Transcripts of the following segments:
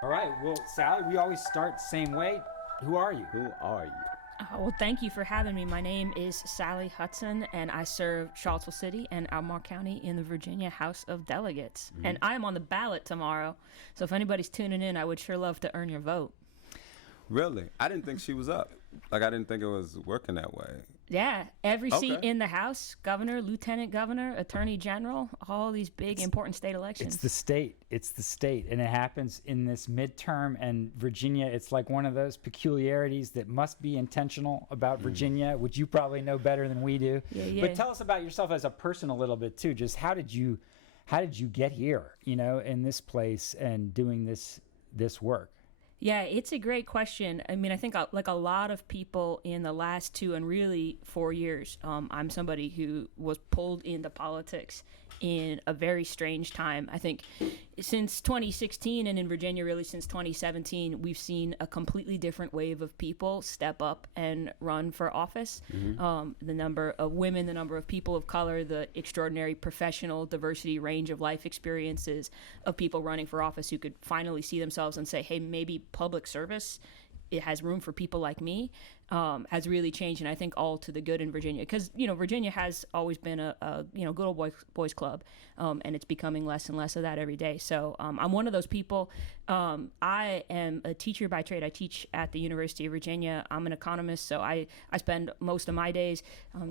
All right. Well, Sally, we always start the same way. Who are you? Who are you? Well, thank you for having me. My name is Sally Hudson, and I serve Charlottesville City and Albemarle County in the Virginia House of Delegates. And I am on the ballot tomorrow, so if anybody's tuning in, I would sure love to earn your vote. Really? I didn't think she was up. Like, I didn't think it was working that way. Yeah, every seat Okay. in the House, governor, lieutenant governor, attorney general, all these big, important state elections. It's the state. It's the state. And it happens in this midterm. And Virginia, it's like one of those peculiarities that must be intentional about Virginia, which you probably know better than we do. Yeah. But tell us about yourself as a person a little bit, too. Just how did you get here, in this place and doing this work? Yeah, it's a great question. I mean, I think like a lot of people in the last 2 and really 4 years, I'm somebody who was pulled into politics in a very strange time. I think since 2016 and in Virginia, really since 2017, we've seen a completely different wave of people step up and run for office. The number of women, the number of people of color, the extraordinary professional diversity range of life experiences of people running for office who could finally see themselves and say, hey, maybe public service, it has room for people like me, has really changed, and I think all to the good in Virginia. Because, Virginia has always been a good old boys club, and it's becoming less and less of that every day. So I'm one of those people. I am a teacher by trade. I teach at the University of Virginia. I'm an economist, so I spend most of my days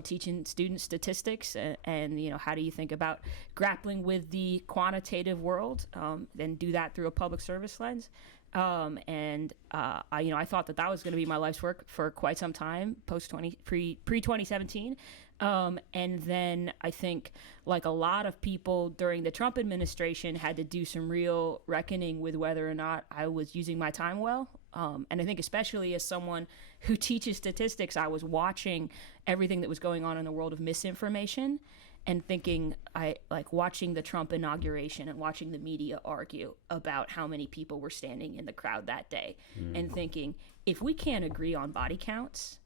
teaching students statistics and how do you think about grappling with the quantitative world, and do that through a public service lens. I thought that was going to be my life's work for quite some time, pre 2017. And then I think, like a lot of people during the Trump administration, had to do some real reckoning with whether or not I was using my time well. And I think especially as someone who teaches statistics, I was watching everything that was going on in the world of misinformation and thinking, watching the Trump inauguration and watching the media argue about how many people were standing in the crowd that day, and thinking, if we can't agree on body counts,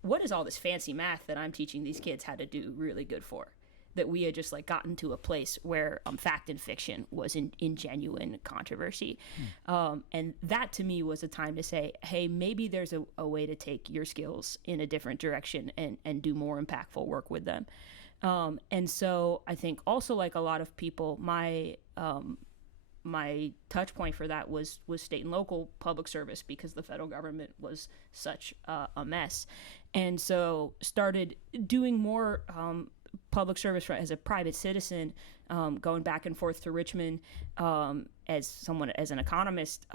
what is all this fancy math that I'm teaching these kids how to do really good for? That we had just gotten to a place where fact and fiction was in genuine controversy. And that to me was a time to say, hey, maybe there's a way to take your skills in a different direction and do more impactful work with them. And so I think also, like a lot of people, my touch point for that was state and local public service, because the federal government was such a mess. And so started doing more public service as a private citizen, going back and forth to Richmond as an economist,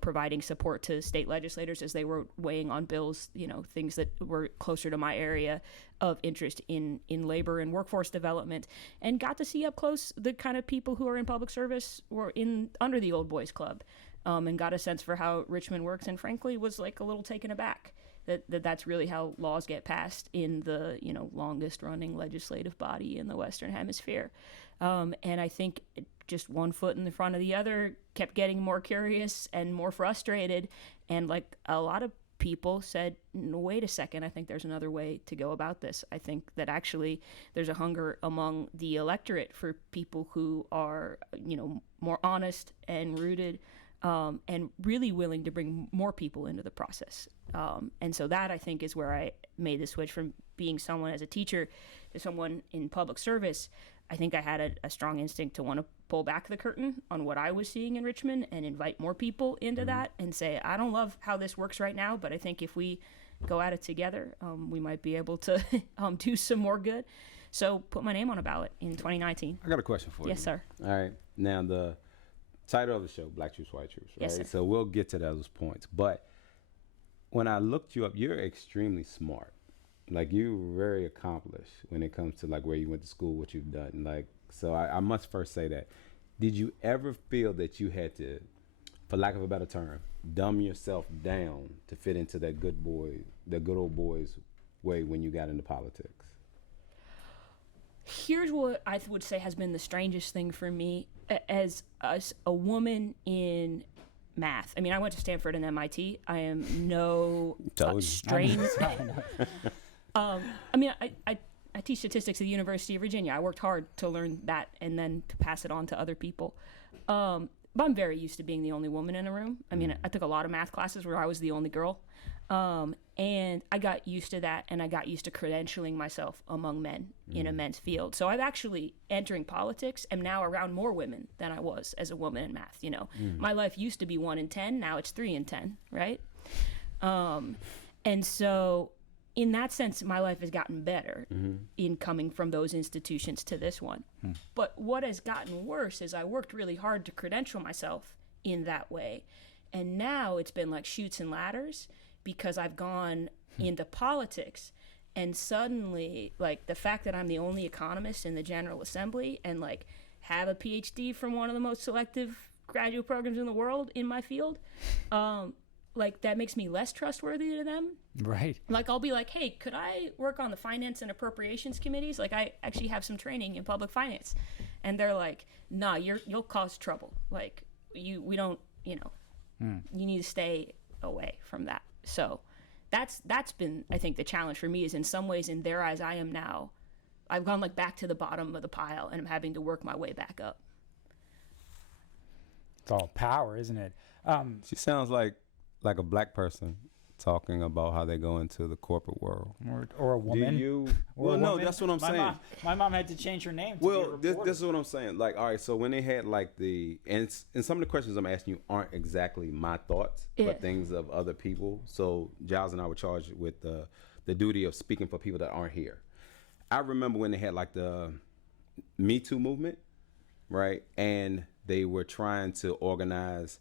providing support to state legislators as they were weighing on bills, things that were closer to my area of interest in labor and workforce development, and got to see up close the kind of people who are in public service or under the old boys club, and got a sense for how Richmond works, and frankly was a little taken aback that's really how laws get passed in the longest running legislative body in the Western Hemisphere. And I think just one foot in the front of the other, kept getting more curious and more frustrated, and a lot of people said, no, wait a second, I think there's another way to go about this. I think that actually there's a hunger among the electorate for people who are more honest and rooted, and really willing to bring more people into the process. And so that, I think, is where I made the switch from being someone as a teacher to someone in public service. I think I had a strong instinct to want to pull back the curtain on what I was seeing in Richmond and invite more people into that and say, I don't love how this works right now, but I think if we go at it together, we might be able to do some more good. So put my name on a ballot in 2019. I got a question for you. Yes, sir. All right. Now, the title of the show, Black Truths, White Truths, right? Yes, sir. So we'll get to those points. But when I looked you up, you're extremely smart. You're very accomplished when it comes to where you went to school, what you've done. So I must first say that. Did you ever feel that you had to, for lack of a better term, dumb yourself down to fit into that good old boys way when you got into politics? Here's what I would say has been the strangest thing for me as a woman in math. I mean, I went to Stanford and MIT. I am no stranger. I teach statistics at the University of Virginia. I worked hard to learn that and then to pass it on to other people. but I'm very used to being the only woman in a room. I mean, I took a lot of math classes where I was the only girl. And I got used to that, and I got used to credentialing myself among men in a men's field. So I've actually, entering politics, am now around more women than I was as a woman in math. You know, my life used to be 1 in 10, now it's 3 in 10, right? And so in that sense, my life has gotten better in coming from those institutions to this one. But what has gotten worse is I worked really hard to credential myself in that way. And now it's been like chutes and ladders, because I've gone into politics, and suddenly, like, the fact that I'm the only economist in the General Assembly and, like, have a PhD from one of the most selective graduate programs in the world in my field, like, that makes me less trustworthy to them. Right. Like, I'll be like, hey, could I work on the finance and appropriations committees? Like, I actually have some training in public finance. And they're like, nah, you'll cause trouble. Like, we don't, you need to stay away from that. So that's been, I think, the challenge for me, is in some ways, in their eyes, I've gone like back to the bottom of the pile, and I'm having to work my way back up. It's all power, isn't it? She sounds like a black person talking about how they go into the corporate world. Or a woman. Do you? Or Well, a no, woman. that's what I'm saying. My mom had to change her name. To Well, be a this reporter. is what I'm saying. Like, all right, so when they had like and some of the questions I'm asking you aren't exactly my thoughts, but things of other people. So Giles and I were charged with the duty of speaking for people that aren't here. I remember when they had like the Me Too movement, right? And they were trying to organize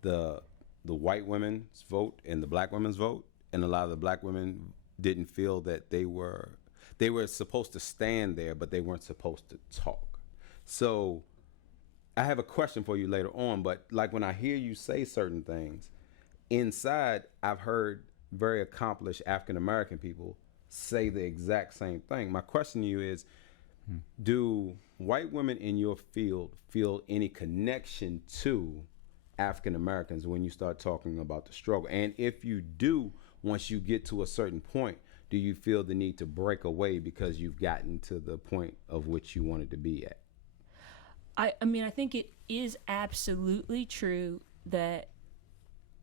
the white women's vote and the black women's vote, and a lot of the black women didn't feel that they were supposed to stand there, but they weren't supposed to talk. So I have a question for you later on, but like when I hear you say certain things, inside I've heard very accomplished African American people say the exact same thing. My question to you is, do white women in your field feel any connection to African Americans when you start talking about the struggle? And if you do, once you get to a certain point, do you feel the need to break away because you've gotten to the point of which you wanted to be at? I mean, I think it is absolutely true that,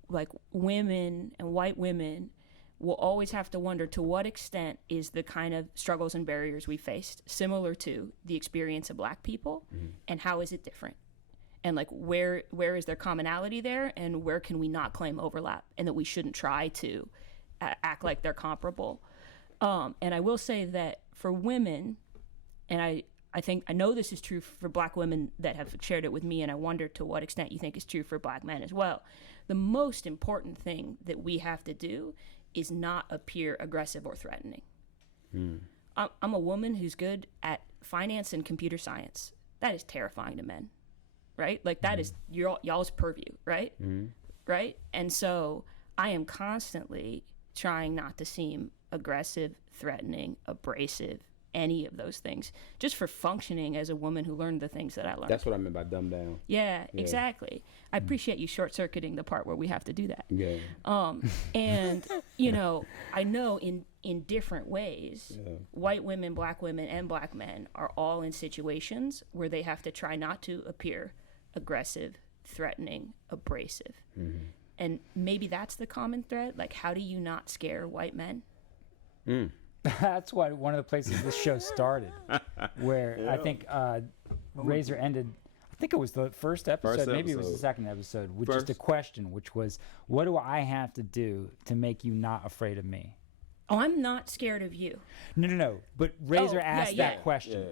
like, women and white women will always have to wonder, to what extent is the kind of struggles and barriers we faced similar to the experience of black people, and how is it different? And like, where is there commonality there, and where can we not claim overlap, and that we shouldn't try to act like they're comparable. And I will say that for women, and I know this is true for black women that have shared it with me, and I wonder to what extent you think it's true for black men as well. The most important thing that we have to do is not appear aggressive or threatening. I'm a woman who's good at finance and computer science. That is terrifying to men. Right? Like, that is y'all's purview, right? Right? And so I am constantly trying not to seem aggressive, threatening, abrasive, any of those things, just for functioning as a woman who learned the things that I learned. That's what I meant by dumb down. Yeah, exactly. I appreciate you short-circuiting the part where we have to do that. Yeah. And, I know in different ways, white women, black women, and black men are all in situations where they have to try not to appear aggressive, threatening, abrasive. And maybe that's the common thread. Like, how do you not scare white men? That's why one of the places this show started, where I think Razor ended. I think it was the first episode. Maybe it was the second episode, with just a question, which was, what do I have to do to make you not afraid of me? Oh, I'm not scared of you. No. But Razor asked that question.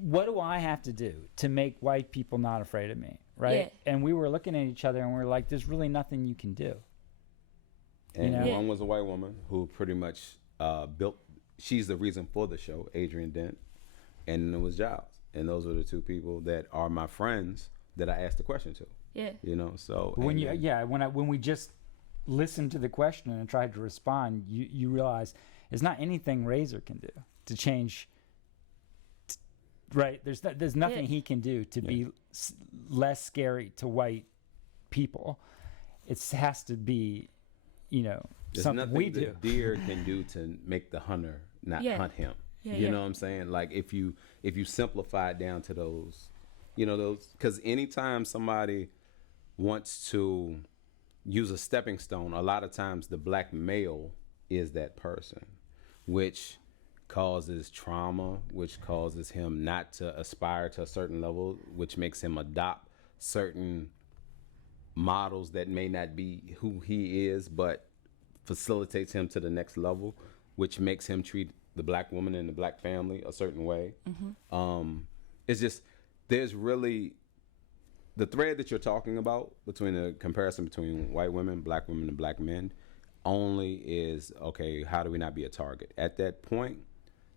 What do I have to do to make white people not afraid of me? Right? Yeah. And we were looking at each other and we were like, there's really nothing you can do. And one was a white woman who pretty much she's the reason for the show, Adrienne Dent, and it was Giles. And those were the two people that are my friends that I asked the question to. Yeah. So when we just listened to the question and tried to respond, you realize there's not anything Razor can do to change. Right? There's nothing he can do to be less scary to white people. It has to be, there's something nothing we the do. deer can do to make the hunter not hunt him. You know what I'm saying? Like, if you simplify it down to those You know, those, because anytime somebody wants to use a stepping stone, a lot of times the black male is that person, which causes trauma, which causes him not to aspire to a certain level, which makes him adopt certain models that may not be who he is, but facilitates him to the next level, which makes him treat the black woman and the black family a certain way. It's just, there's really the thread that you're talking about between the comparison between white women, and black men only is, okay, how do we not be a target? At that point,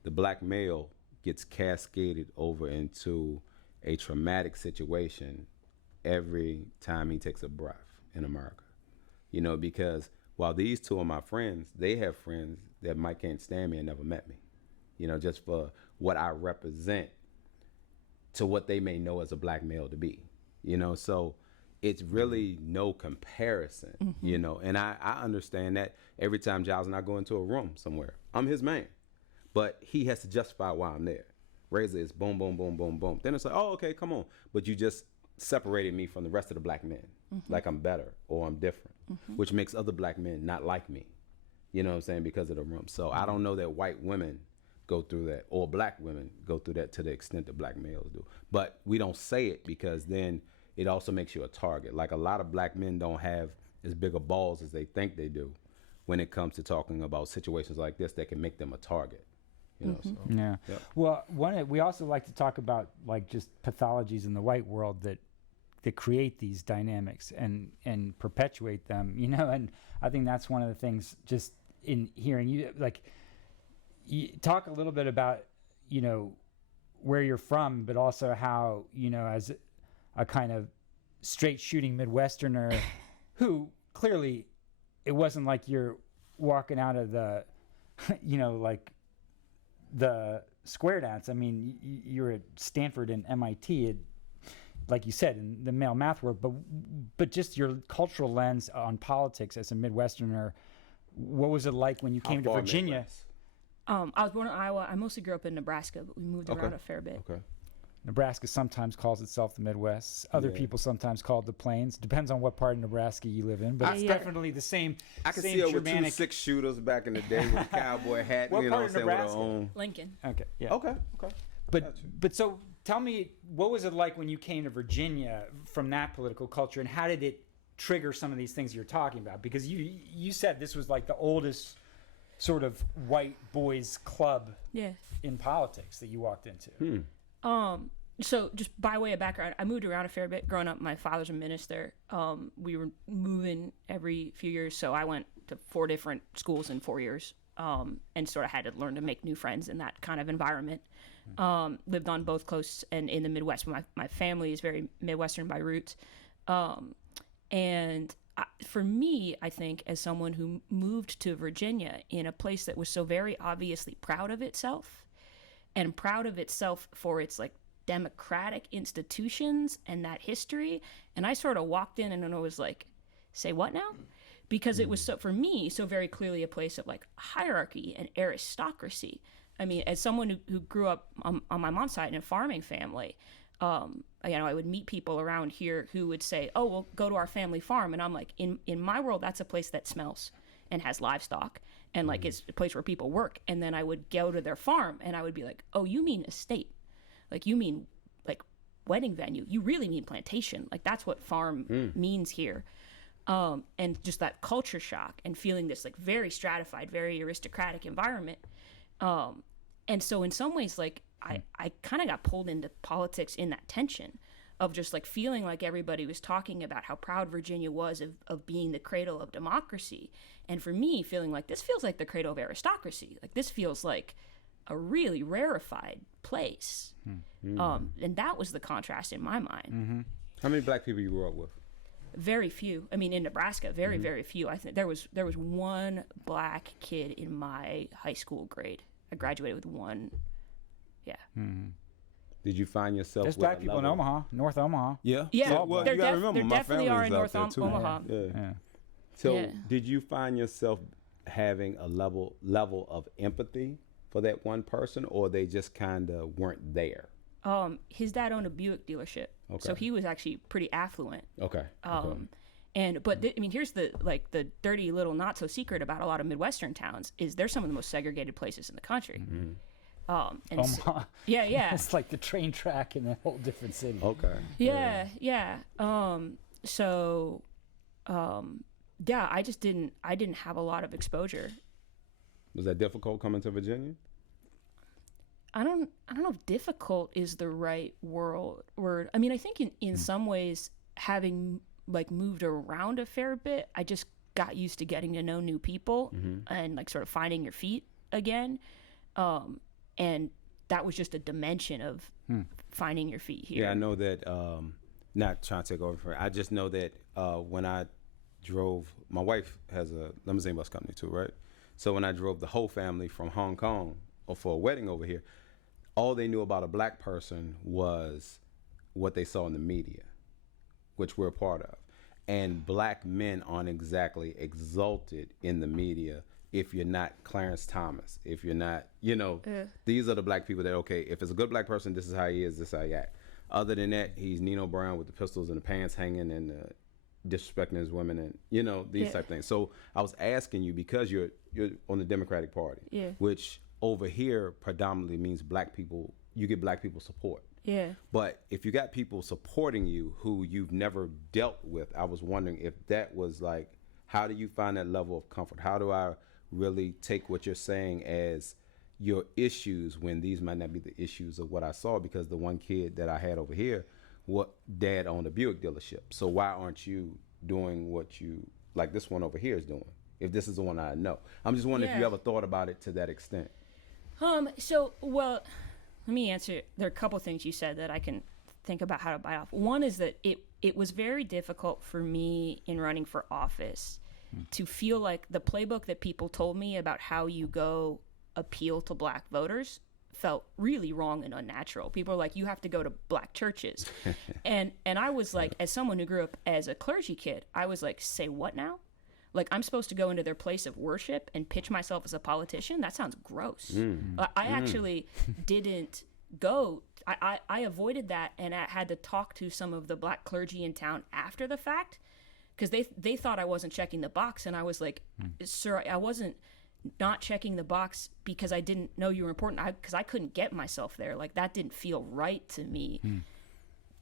the black male gets cascaded over into a traumatic situation every time he takes a breath in America. You know, because while these two are my friends, they have friends that might can't stand me and never met me. You know, just for what I represent to what they may know as a black male to be. You know, so it's really no comparison, you know, and I understand that every time Giles and I go into a room somewhere, I'm his man, but he has to justify why I'm there. Razor is boom, boom, boom, boom, boom. Then it's like, oh, okay, come on. But you just separated me from the rest of the black men, like I'm better or I'm different, which makes other black men not like me, you know what I'm saying, because of the room. So I don't know that white women go through that or black women go through that to the extent that black males do. But we don't say it because then it also makes you a target. Like a lot of black men don't have as big of balls as they think they do when it comes to talking about situations like this that can make them a target. You know, so, yeah. Yep. Well, we also like to talk about like just pathologies in the white world that create these dynamics and perpetuate them, you know, and I think that's one of the things just in hearing you, like, you talk a little bit about, you know, where you're from, but also how, you know, as a kind of straight shooting Midwesterner who clearly it wasn't like you're walking out of the, you know, like the square dance. I mean, you're at Stanford and MIT, like you said, in the male math world, but just your cultural lens on politics as a Midwesterner, what was it like when you came to Virginia? Midwest? I was born in Iowa. I mostly grew up in Nebraska, but we moved around a fair bit. Okay. Nebraska sometimes calls itself the Midwest. Other people sometimes call it the Plains. Depends on what part of Nebraska you live in, but it's definitely the same. I can same see it with Germanic. 2 6-shooters back in the day with a cowboy hat. What you know part what of I'm saying, with Nebraska? their own. Lincoln. Okay, yeah. Okay. But so tell me, what was it like when you came to Virginia from that political culture, and how did it trigger some of these things you're talking about? Because you said this was like the oldest sort of white boys club in politics that you walked into. So just by way of background, I moved around a fair bit growing up. My father's a minister. We were moving every few years, so I went to 4 different schools in 4 years, and sort of had to learn to make new friends in that kind of environment. Lived on both coasts and in the Midwest. My family is very Midwestern by roots. For me, I think, as someone who moved to Virginia in a place that was so very obviously proud of itself, and proud of itself for its like democratic institutions and that history, and I sort of walked in and I was like, say what now? Because it was so, for me, so very clearly a place of like hierarchy and aristocracy. I mean, as someone who grew up on my mom's side in a farming family, you know, I would meet people around here who would say, oh, well, go to our family farm. And I'm like, in my world, that's a place that smells and has livestock and like it's a place where people work. And then I would go to their farm and I would be like, oh, you mean estate? Like you mean like wedding venue? You really mean plantation? Like that's what farm means here. And just that culture shock and feeling this like very stratified, very aristocratic environment. And so in some ways, like I kind of got pulled into politics in that tension of just like feeling like everybody was talking about how proud Virginia was of being the cradle of democracy. And for me, feeling like this feels like the cradle of aristocracy. Like this feels like a really rarefied place. And that was the contrast in my mind. How many black people you grew up with? Very few. I mean, in Nebraska, very, very few. I think there was one black kid in my high school grade. I graduated with one. Yeah. Did you find yourself There's with black a people in level? Omaha, North Omaha. Yeah. Yeah, Well, there you gotta remember, my definitely are in family's North out there, too. Omaha. Yeah. So did you find yourself having a level of empathy for that one person, or they just kind of weren't there? His dad owned a Buick dealership, so he was actually pretty affluent. Okay. Here's the dirty little not so secret about a lot of Midwestern towns is they're some of the most segregated places in the country. It's like the train track in a whole different city. Okay. I didn't have a lot of exposure. Was that difficult coming to Virginia? I don't know if difficult is the right word. I mean, I think in some ways, having like moved around a fair bit, I just got used to getting to know new people and like sort of finding your feet again. And that was just a dimension of finding your feet here. Yeah, I know that, not trying to take over for it. I just know that when I drove, my wife has a limousine bus company too, right? So when I drove the whole family from Hong Kong for a wedding over here, all they knew about a black person was what they saw in the media, which we're a part of. And black men aren't exactly exalted in the media if you're not Clarence Thomas, if you're not, these are the black people that, okay, if it's a good black person, this is how he is, this is how he act. Other than that, he's Nino Brown with the pistols and the pants hanging and disrespecting his women and, these type of things. So I was asking you because you're on the Democratic Party, which over here predominantly means black people, you get black people support. Yeah. But if you got people supporting you who you've never dealt with, I was wondering if that was like, how do you find that level of comfort? How do I really take what you're saying as your issues when these might not be the issues of what I saw? Because the one kid that I had over here, dad owned a Buick dealership. So why aren't you doing what you, like this one over here is doing? If this is the one I know. I'm just wondering if you ever thought about it to that extent. Let me answer. There are a couple things you said that I can think about how to bite off. One is that it was very difficult for me in running for office to feel like the playbook that people told me about how you go appeal to black voters felt really wrong and unnatural. People are like, you have to go to black churches. and I was like, as someone who grew up as a clergy kid, I was like, say what now? Like, I'm supposed to go into their place of worship and pitch myself as a politician? That sounds gross. I actually didn't go. I avoided that, and I had to talk to some of the black clergy in town after the fact because they thought I wasn't checking the box. And I was like, sir, I wasn't not checking the box because I didn't know you were important, because I couldn't get myself there. Like, that didn't feel right to me.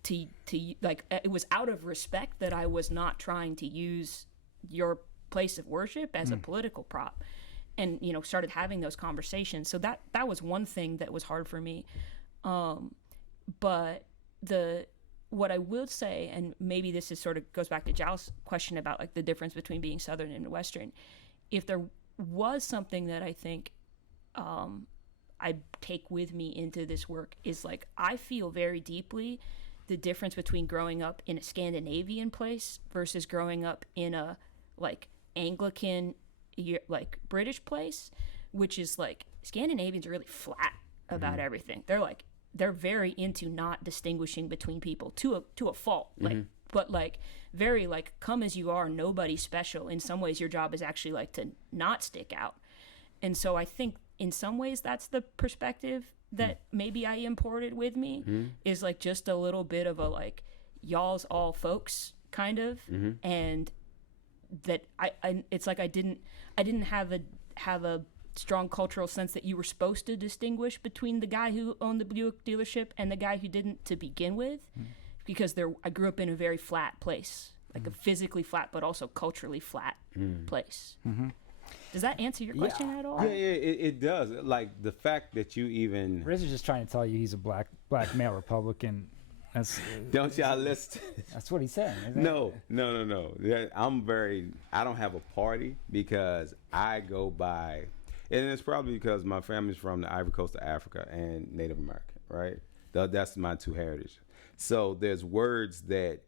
To like, it was out of respect that I was not trying to use your place of worship as a political prop, and started having those conversations. So that was one thing that was hard for me. But what I will say, and maybe this is sort of goes back to Giles' question about like the difference between being Southern and Western, if there was something that I think I take with me into this work is like, I feel very deeply the difference between growing up in a Scandinavian place versus growing up in a like Anglican, like British place, which is like, Scandinavians are really flat about everything. They're very into not distinguishing between people to a fault. Like, but like very like, come as you are, nobody special. In some ways, your job is actually like to not stick out. And so I think in some ways that's the perspective that maybe I imported with me, is like just a little bit of a like, y'all's all folks kind of, and that I it's like I didn't have a strong cultural sense that you were supposed to distinguish between the guy who owned the Buick dealership and the guy who didn't to begin with, because I grew up in a very flat place, like a physically flat but also culturally flat place. Does that answer your question at all? Yeah, it does. Like the fact that you even Rizzo's just trying to tell you he's a black male Republican. Don't y'all listen? That's what he's saying. No. I don't have a party because I go by, and it's probably because my family's from the Ivory Coast of Africa and Native American, right? That's my two heritage. So there's words that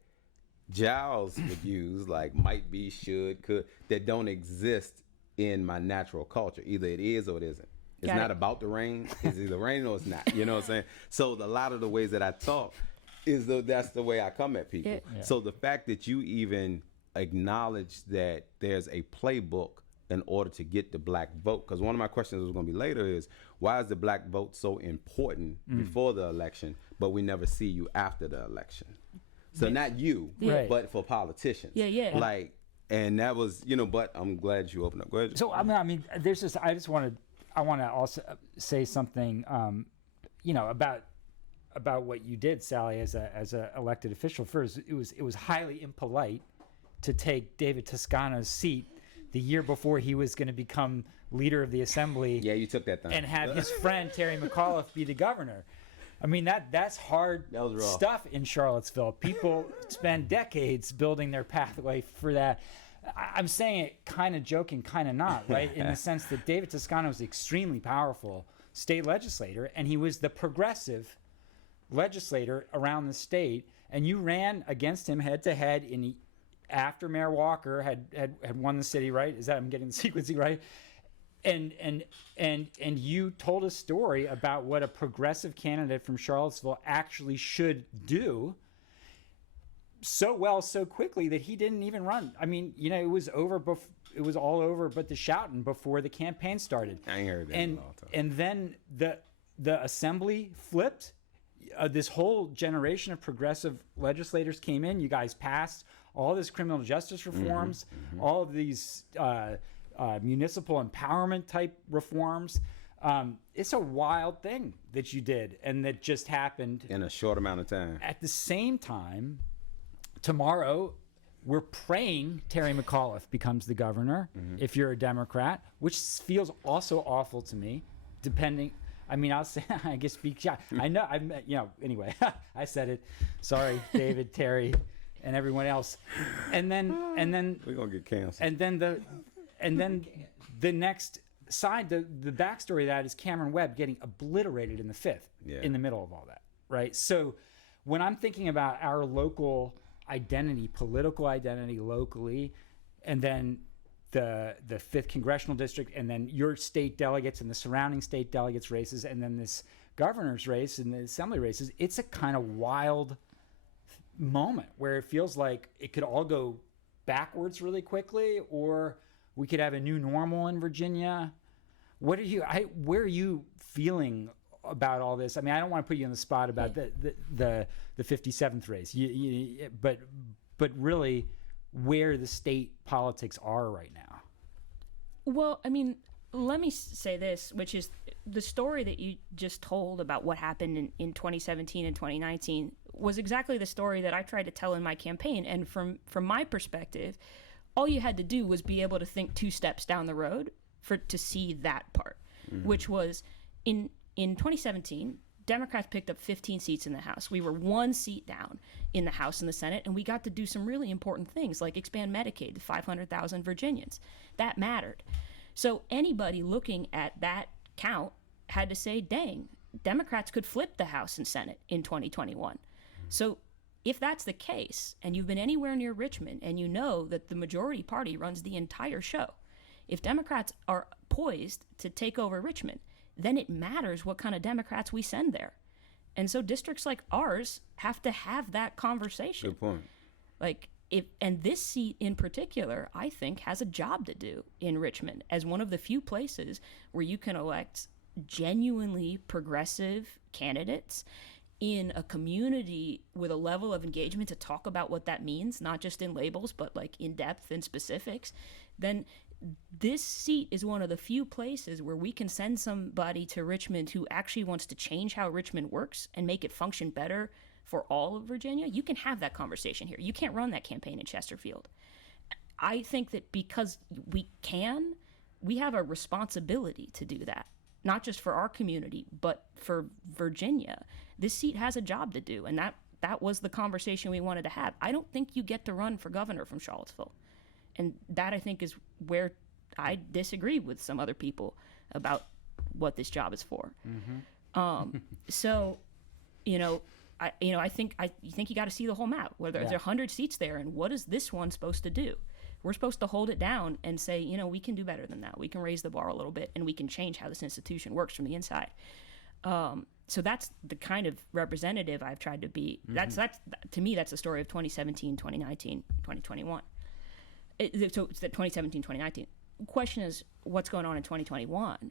Giles would use, like might be, should, could, that don't exist in my natural culture. Either it is or it isn't. It's not about the rain. It's either rain or it's not. You know what I'm saying? So a lot of the ways that I talk that's the way I come at people. Yeah. So the fact that you even acknowledge that there's a playbook in order to get the black vote, because one of my questions was going to be later is, why is the black vote so important before the election, but we never see you after the election. So not you, Right. but for politicians. Yeah. Like, and that was, but I'm glad you opened up. Go ahead. So I mean, there's just I want to also say something, about what you did, Sally, as a elected official. First, it was highly impolite to take David Toscano's seat the year before he was going to become leader of the assembly. Yeah, you took that thing. And have his friend Terry McAuliffe be the governor. I mean, that's hard stuff in Charlottesville. People spend decades building their pathway for that. I'm saying it kind of joking, kind of not, right? In the sense that David Toscano was extremely powerful state legislator, and he was the progressive legislator around the state, and you ran against him head to head after Mayor Walker had won the city, right? Is that, I'm getting the sequencing right? And you told a story about what a progressive candidate from Charlottesville actually should do so well, so quickly that he didn't even run. I mean, it was over. It was all over, but the shouting before the campaign started. I ain't heard that in a long time. And then the assembly flipped. This whole generation of progressive legislators came in. You guys passed all this criminal justice reforms, all of these municipal empowerment type reforms. It's a wild thing that you did, and that just happened in a short amount of time. At the same time, tomorrow we're praying Terry McAuliffe becomes the governor, if you're a Democrat, which feels also awful to me, depending. I mean, I'll say, I guess, I know, anyway, I said it. Sorry, David, Terry, and everyone else. And then we're going to get canceled. And then the next side, the backstory of that is Cameron Webb getting obliterated in the 5th, in the middle of all that, right? So when I'm thinking about our local identity, political identity locally, and then the 5th congressional district, and then your state delegates and the surrounding state delegates races, and then this governor's race and the assembly races, it's a kind of wild moment where it feels like it could all go backwards really quickly, or we could have a new normal in Virginia. Where are you feeling about all this? I mean, I don't want to put you on the spot about the 57th race, but really where the state politics are right now. Well, I mean, let me say this, which is the story that you just told about what happened in 2017 and 2019 was exactly the story that I tried to tell in my campaign. And from my perspective, all you had to do was be able to think 2 steps down the road to see that part, which was in 2017, Democrats picked up 15 seats in the House. We were 1 seat down in the House and the Senate, and we got to do some really important things like expand Medicaid to 500,000 Virginians. That mattered. So anybody looking at that count had to say, dang, Democrats could flip the House and Senate in 2021. So if that's the case, and you've been anywhere near Richmond, and you know that the majority party runs the entire show, if Democrats are poised to take over Richmond, then it matters what kind of Democrats we send there. And so districts like ours have to have that conversation. Good point. And this seat in particular, I think, has a job to do in Richmond as one of the few places where you can elect genuinely progressive candidates in a community with a level of engagement to talk about what that means, not just in labels, but like in depth and specifics. Then this seat is one of the few places where we can send somebody to Richmond who actually wants to change how Richmond works and make it function better for all of Virginia. You can have that conversation here. You can't run that campaign in Chesterfield. I think that because we have a responsibility to do that, not just for our community, but for Virginia. This seat has a job to do, and that was the conversation we wanted to have. I don't think you get to run for governor from Charlottesville. And that, I think, is where I disagree with some other people about what this job is for. So, I think you got to see the whole map. Whether there are 100 seats there, and what is this one supposed to do? We're supposed to hold it down and say, we can do better than that. We can raise the bar a little bit, and we can change how this institution works from the inside. So that's the kind of representative I've tried to be. That's to me, that's the story of 2017, 2019, 2021. So it's the 2017, 2019. The question is, what's going on in 2021?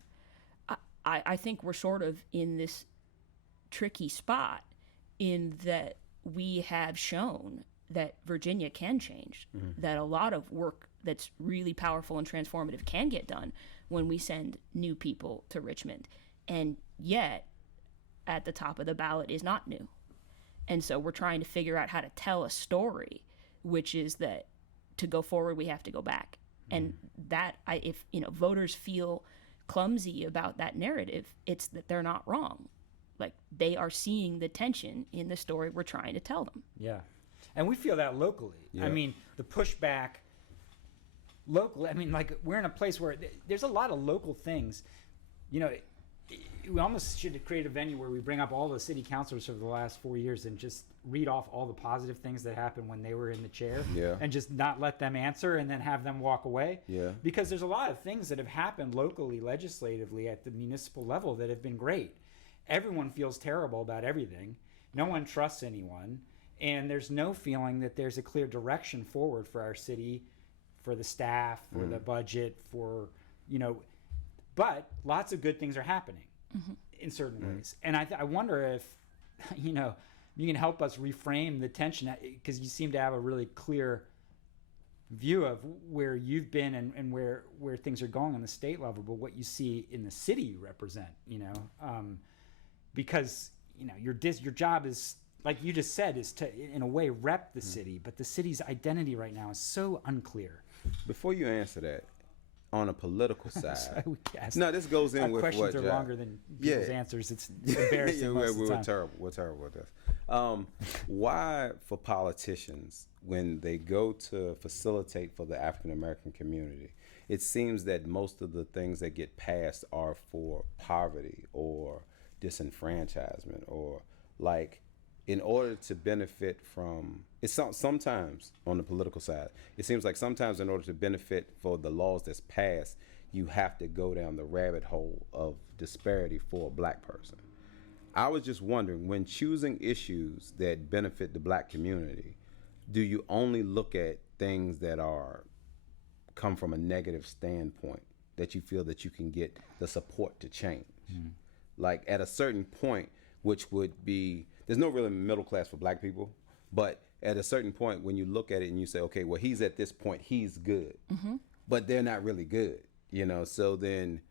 I think we're sort of in this tricky spot in that we have shown that Virginia can change, that a lot of work that's really powerful and transformative can get done when we send new people to Richmond. And yet, at the top of the ballot is not new. And so we're trying to figure out how to tell a story, which is that to go forward, we have to go back. And that, if voters feel clumsy about that narrative, it's that they're not wrong. Like, they are seeing the tension in the story we're trying to tell them. Yeah. And we feel that locally. Yeah. I mean, the pushback locally, I mean, like, we're in a place where there's a lot of local things. You know, we almost should create a venue where we bring up all the city councilors over the last 4 years and just read off all the positive things that happened when they were in the chair. Yeah. And just not let them answer and then have them walk away. Yeah. Because there's a lot of things that have happened locally, legislatively, at the municipal level that have been great. Everyone feels terrible about everything. No one trusts anyone. And there's no feeling that there's a clear direction forward for our city, for the staff, for the budget, for, but lots of good things are happening in certain ways. And I wonder if, you can help us reframe the tension, because you seem to have a really clear view of where you've been and where things are going on the state level, but what you see in the city you represent, because, your job is, like you just said, is to, in a way, rep the city, but the city's identity right now is so unclear. Before you answer that, on a political side, no, this goes in with questions what are longer than people's answers. It's embarrassing. We're terrible at this. Why, for politicians, when they go to facilitate for the African American community, it seems that most of the things that get passed are for poverty or disenfranchisement, or like, in order to benefit from, sometimes on the political side, it seems like sometimes in order to benefit for the laws that's passed, you have to go down the rabbit hole of disparity for a black person. I was just wondering, when choosing issues that benefit the black community, do you only look at things that come from a negative standpoint, that you feel that you can get the support to change? Like, at a certain point, which would be, there's no really middle class for black people, but at a certain point when you look at it and you say, okay, well, he's at this point, he's good, but they're not really good, so then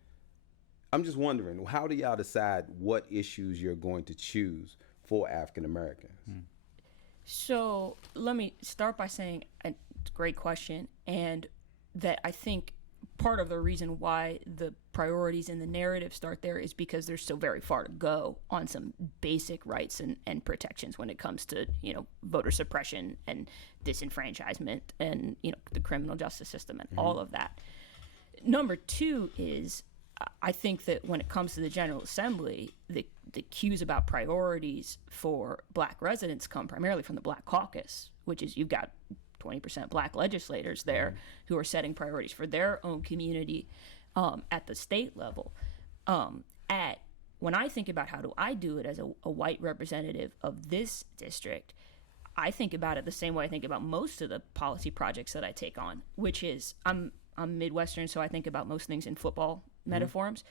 I'm just wondering, how do y'all decide what issues you're going to choose for African Americans? So let me start by saying, it's a great question, and that I think part of the reason why the priorities in the narrative start there is because there's so very far to go on some basic rights and protections when it comes to, voter suppression and disenfranchisement and, the criminal justice system and all of that. Number two is, I think that when it comes to the General Assembly, the cues about priorities for black residents come primarily from the Black Caucus, which is, you've got 20% black legislators there who are setting priorities for their own community at the state level. When I think about how do I do it as a white representative of this district, I think about it the same way I think about most of the policy projects that I take on, which is I'm Midwestern, so I think about most things in football metaphors,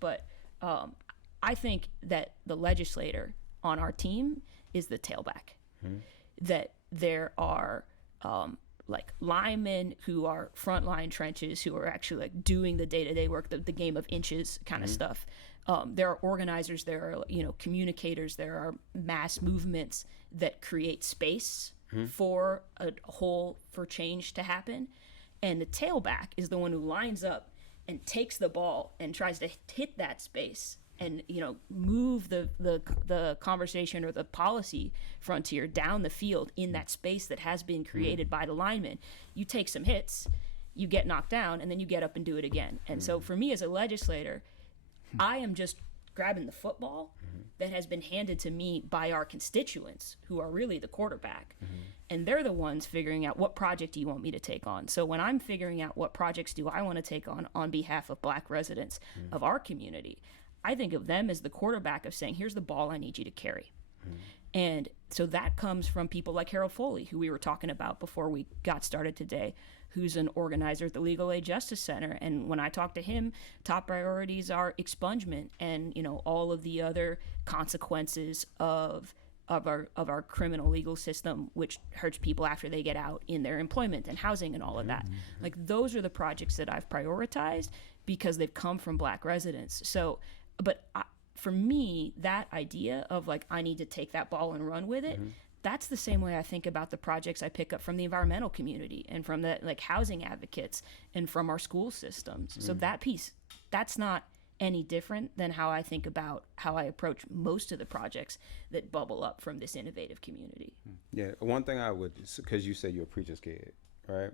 but I think that the legislator on our team is the tailback, that there are like linemen who are frontline trenches, who are actually like doing the day-to-day work, the game of inches kind of stuff. There are organizers, there are communicators, there are mass movements that create space for a whole, for change to happen. And the tailback is the one who lines up and takes the ball and tries to hit that space and move the conversation or the policy frontier down the field in that space that has been created by the linemen. You take some hits, you get knocked down, and then you get up and do it again. And so for me as a legislator, I am just grabbing the football that has been handed to me by our constituents, who are really the quarterback. And they're the ones figuring out, what project do you want me to take on? So when I'm figuring out what projects do I want to take on behalf of black residents of our community, I think of them as the quarterback of saying, here's the ball I need you to carry. And so that comes from people like Harold Foley, who we were talking about before we got started today, who's an organizer at the Legal Aid Justice Center. And when I talk to him, top priorities are expungement and, all of the other consequences of of our criminal legal system, which hurts people after they get out in their employment and housing and all of that. Like, those are the projects that I've prioritized because they've come from Black residents. So, but for me, that idea of like, I need to take that ball and run with it, that's the same way I think about the projects I pick up from the environmental community and from the like housing advocates and from our school systems. So that piece, that's not any different than how I think about how I approach most of the projects that bubble up from this innovative community. Yeah, one thing I would, because you say you're a preacher's kid, right?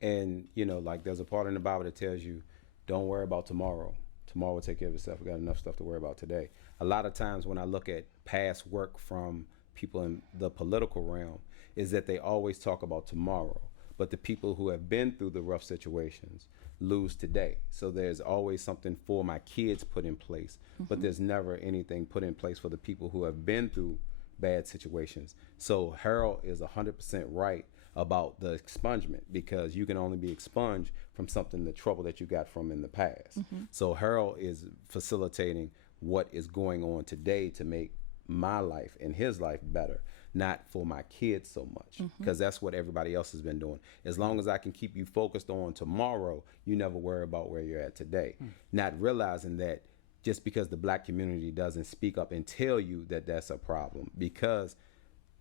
And, you know, like there's a part in the Bible that tells you, don't worry about tomorrow. Tomorrow will take care of itself. We got enough stuff to worry about today. A lot of times when I look at past work from people in the political realm is that they always talk about tomorrow, but the people who have been through the rough situations lose today. So there's always something for my kids put in place, but there's never anything put in place for the people who have been through bad situations. So Harold is 100% right about the expungement, because you can only be expunged from something, the trouble that you got from in the past. So Harold is facilitating what is going on today to make my life and his life better, not for my kids so much, because that's what everybody else has been doing. As long as I can keep you focused on tomorrow, you never worry about where you're at today. Not realizing that just because the Black community doesn't speak up and tell you that that's a problem, because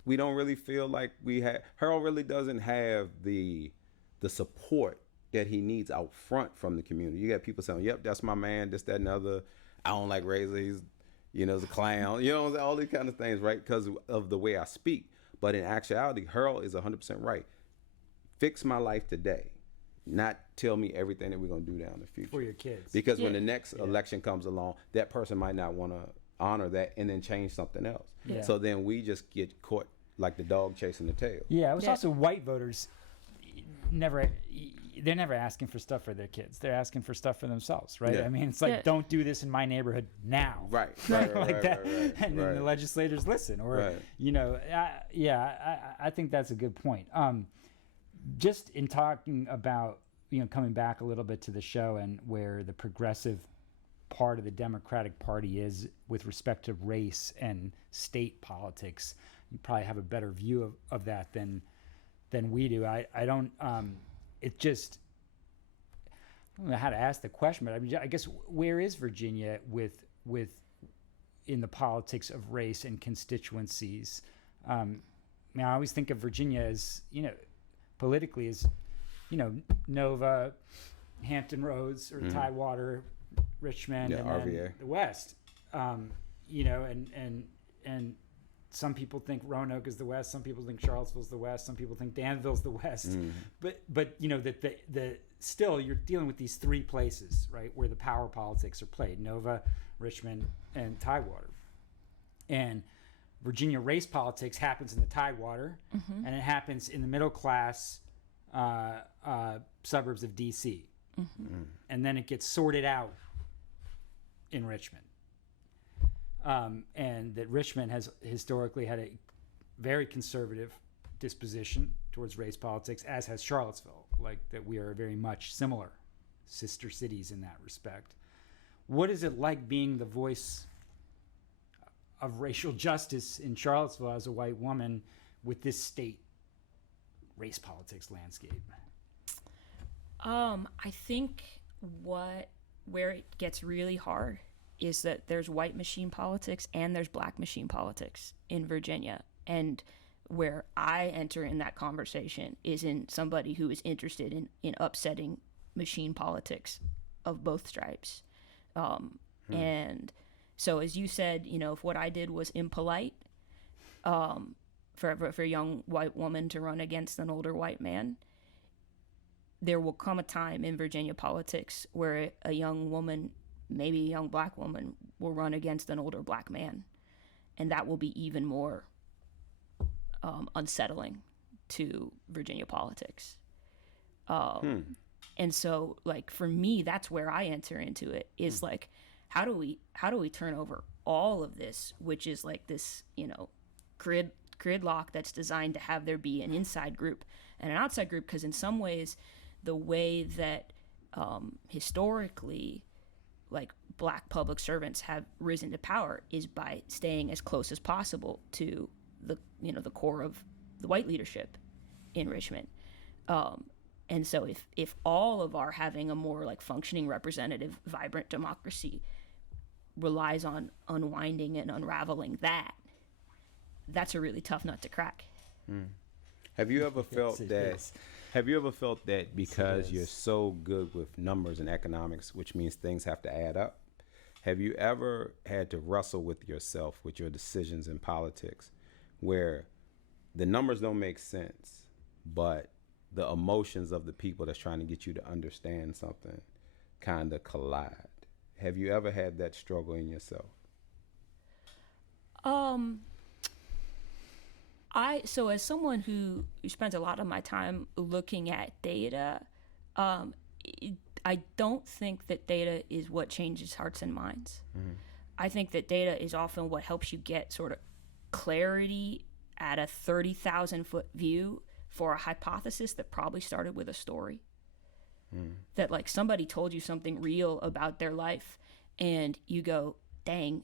we don't really feel like we have, Harold really doesn't have the support that he needs out front from the community. You got people saying, yep, that's my man, this, that, and other. I don't like Razor, he's, you know, he's a clown, you know, all these kind of things, right? Because of the way I speak. But in actuality, Harold is 100% right. Fix my life today, not tell me everything that we're going to do down in the future. For your kids. Because when the next election comes along, that person might not want to honor that and then change something else. So then we just get caught like the dog chasing the tail. Yeah, it was also white voters they're never asking for stuff for their kids. They're asking for stuff for themselves, right? I mean, it's like, don't do this in my neighborhood now. Right. Like that. And then the legislators listen. Or, you know, I think that's a good point. Just in talking about, you know, coming back a little bit to the show and where the progressive part of the Democratic Party is with respect to race and state politics, you probably have a better view of that than we do. I don't, it just, I don't know how to ask the question, but I mean, I guess where is Virginia with in the politics of race and constituencies? I mean, I always think of Virginia as, you know, politically as, you know, Nova, Hampton Roads, or Tidewater, Richmond, and then the West. You know, and some people think Roanoke is the West. Some people think Charlottesville's the West. Some people think Danville's the West. But you know that the still you're dealing with these three places, right, where the power politics are played: Nova, Richmond, and Tidewater. And Virginia race politics happens in the Tidewater, and it happens in the middle class suburbs of D.C. And then it gets sorted out in Richmond. And that Richmond has historically had a very conservative disposition towards race politics, as has Charlottesville. Like that, we are very much similar sister cities in that respect. What is it like being the voice of racial justice in Charlottesville as a white woman with this state race politics landscape? I think where it gets really hard is that there's white machine politics and there's black machine politics in Virginia. And where I enter in that conversation is in somebody who is interested in upsetting machine politics of both stripes. And so, as you said, you know, if what I did was impolite, for a young white woman to run against an older white man, there will come a time in Virginia politics where a young woman, maybe a young black woman, will run against an older black man. And that will be even more unsettling to Virginia politics. And so, like, for me, that's where I enter into it, is like, how do we turn over all of this, which is like this, you know, gridlock that's designed to have there be an inside group and an outside group, because in some ways, the way that historically, like, black public servants have risen to power is by staying as close as possible to the core of the white leadership in Richmond. And so if all of our having a more like functioning, representative, vibrant democracy relies on unwinding and unraveling that's a really tough nut to crack. Have you ever felt that? Have you ever felt that because you're so good with numbers and economics, which means things have to add up? Have you ever had to wrestle with yourself, with your decisions in politics, where the numbers don't make sense, but the emotions of the people that's trying to get you to understand something kind of collide? Have you ever had that struggle in yourself? So as someone who spends a lot of my time looking at data, I don't think that data is what changes hearts and minds. I think that data is often what helps you get sort of clarity at a 30,000 foot view for a hypothesis that probably started with a story. That like somebody told you something real about their life and you go, dang,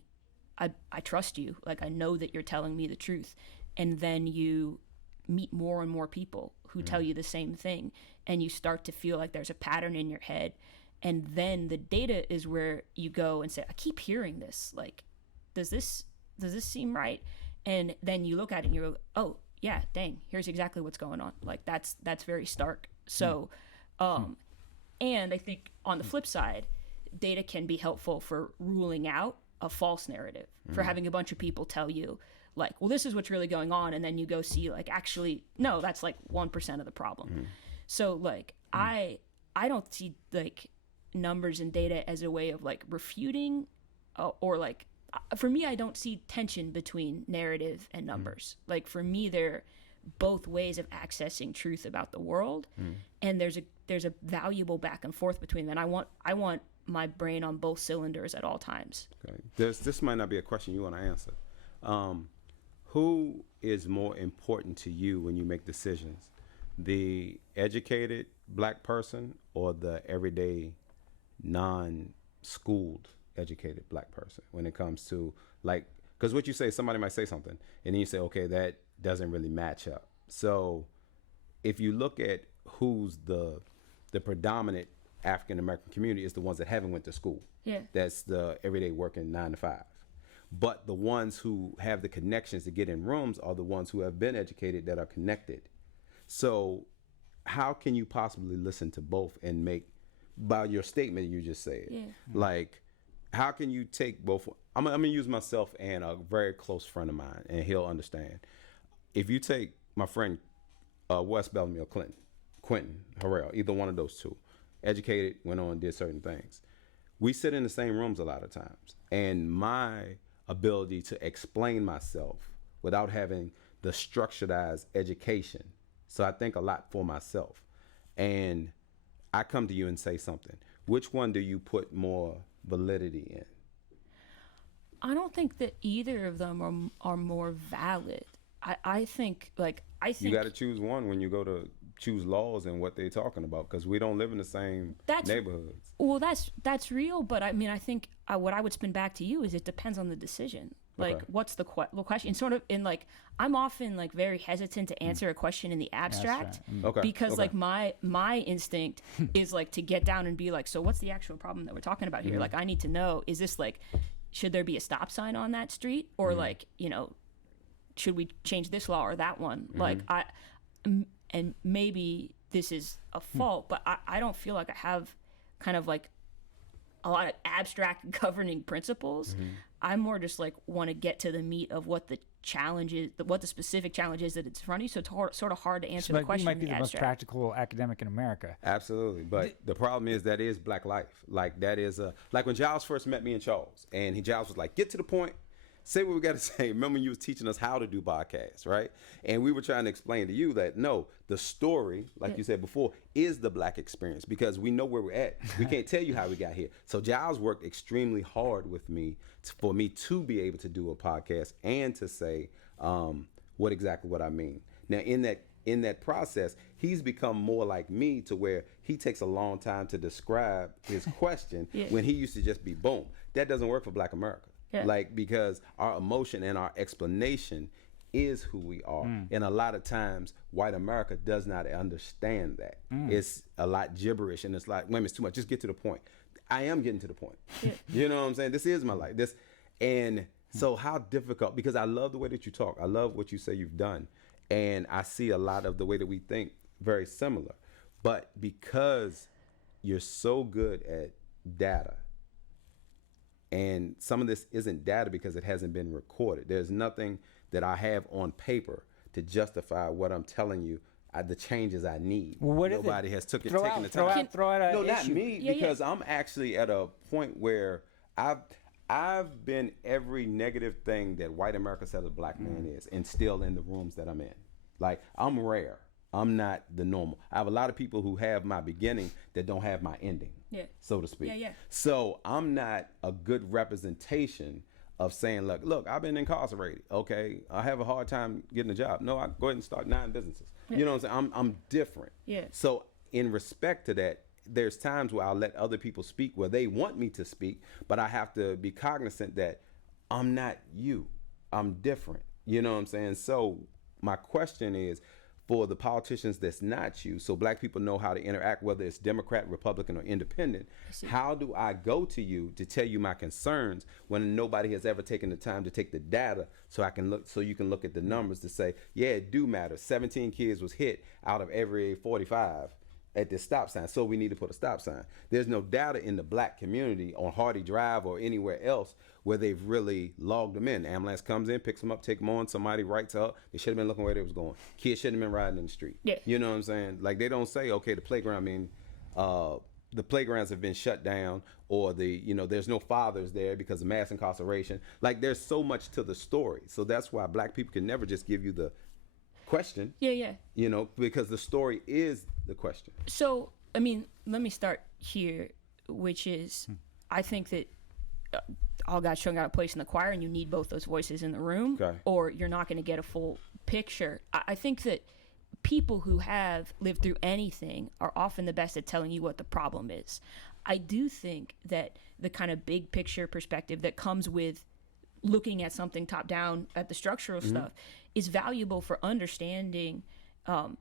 I trust you. Like I know that you're telling me the truth. And then you meet more and more people who tell you the same thing, and you start to feel like there's a pattern in your head. And then the data is where you go and say, I keep hearing this. Like, does this seem right? And then you look at it and you go, oh yeah, dang, here's exactly what's going on. Like that's very stark. So, and I think on the flip side, data can be helpful for ruling out a false narrative, for having a bunch of people tell you, like, well, this is what's really going on, and then you go see, like, actually, no, that's like 1% of the problem. So, like, I don't see like numbers and data as a way of like refuting, or like, for me, I don't see tension between narrative and numbers. Like, for me, they're both ways of accessing truth about the world, and there's a valuable back and forth between them. And I want my brain on both cylinders at all times. Okay. This might not be a question you want to answer. Who is more important to you when you make decisions? The educated black person or the everyday non-schooled educated black person when it comes to, like, because what you say, somebody might say something and then you say, okay, that doesn't really match up. So if you look at who's the predominant African American community, is the ones that haven't went to school. Yeah. That's the everyday working 9 to 5. But the ones who have the connections to get in rooms are the ones who have been educated, that are connected. So how can you possibly listen to both and make, by your statement you just said, like, how can you take both? I'm gonna use myself and a very close friend of mine, and he'll understand. If you take my friend Wes Bellamy or Quentin Harrell, either one of those two, educated, went on, did certain things. We sit in the same rooms a lot of times, and my ability to explain myself without having the structuredized education. So I think a lot for myself. And I come to you and say something. Which one do you put more validity in? I don't think that either of them are more valid. I think you got to choose one when you go to choose laws and what they're talking about, because we don't live in the same neighborhoods. Well, that's real, but I mean, I think what I would spin back to you is it depends on the decision. Like, what's the question? Sort of in like, I'm often like very hesitant to answer a question in the abstract, because like my instinct is like to get down and be like, so what's the actual problem that we're talking about here? Like, I need to know, is this like, should there be a stop sign on that street, or like, you know, should we change this law or that one? Like, and maybe this is a fault, but I don't feel like I have kind of like a lot of abstract governing principles. I more just like want to get to the meat of what the challenge is, what the specific challenge is that it's in front of you. So it's sort of hard to answer the question. You might be the most practical academic in America. Absolutely. But the problem is that is black life. Like, that is like when Giles first met me and Charles, and Giles was like, get to the point. Say what we got to say. Remember when you was teaching us how to do podcasts, right? And we were trying to explain to you that, no, the story, like you said before, is the black experience, because we know where we're at. We can't tell you how we got here. So Giles worked extremely hard with me for me to be able to do a podcast and to say what I mean. Now, in that process, he's become more like me, to where he takes a long time to describe his question when he used to just be boom. That doesn't work for Black America. Like, because our emotion and our explanation is who we are. And a lot of times white America does not understand that. It's a lot gibberish, and it's like, wait a minute, it's too much. Just get to the point. I am getting to the point. Yeah. You know what I'm saying? This is my life. So how difficult, because I love the way that you talk. I love what you say you've done. And I see a lot of the way that we think very similar. But because you're so good at data, and some of this isn't data because it hasn't been recorded. There's nothing that I have on paper to justify what I'm telling you, the changes I need. Well, Nobody has taken the time. Throw out No, an not issue. me, because I'm actually at a point where I've been every negative thing that white America says a black man is, and still in the rooms that I'm in. Like, I'm rare. I'm not the normal. I have a lot of people who have my beginning that don't have my ending, so to speak. So I'm not a good representation of saying, look, I've been incarcerated. Okay, I have a hard time getting a job. No, I go ahead and start 9 businesses. You know what I'm saying? I'm different. So in respect to that, there's times where I'll let other people speak where they want me to speak, but I have to be cognizant that I'm not you. I'm different. You know what I'm saying? So my question is, for the politicians that's not you, so black people know how to interact, whether it's Democrat, Republican, or independent, how do I go to you to tell you my concerns when nobody has ever taken the time to take the data so you can look at the numbers to say, yeah, it do matter. 17 kids was hit out of every 45 at this stop sign, so we need to put a stop sign. There's no data in the black community on Hardy Drive or anywhere else where they've really logged them in. The ambulance comes in, picks them up, take them on, somebody writes up. They should have been looking where they was going. Kids shouldn't have been riding in the street. You know what I'm saying? Like, they don't say, okay, the playground, the playgrounds have been shut down, or there's no fathers there because of mass incarceration. Like, there's so much to the story. So that's why black people can never just give you the question. Because the story is the question. So, let me start here, which is, I think that all God's showing out a place in the choir, and you need both those voices in the room, or you're not going to get a full picture. I think that people who have lived through anything are often the best at telling you what the problem is. I do think that the kind of big picture perspective that comes with looking at something top down at the structural stuff is valuable for understanding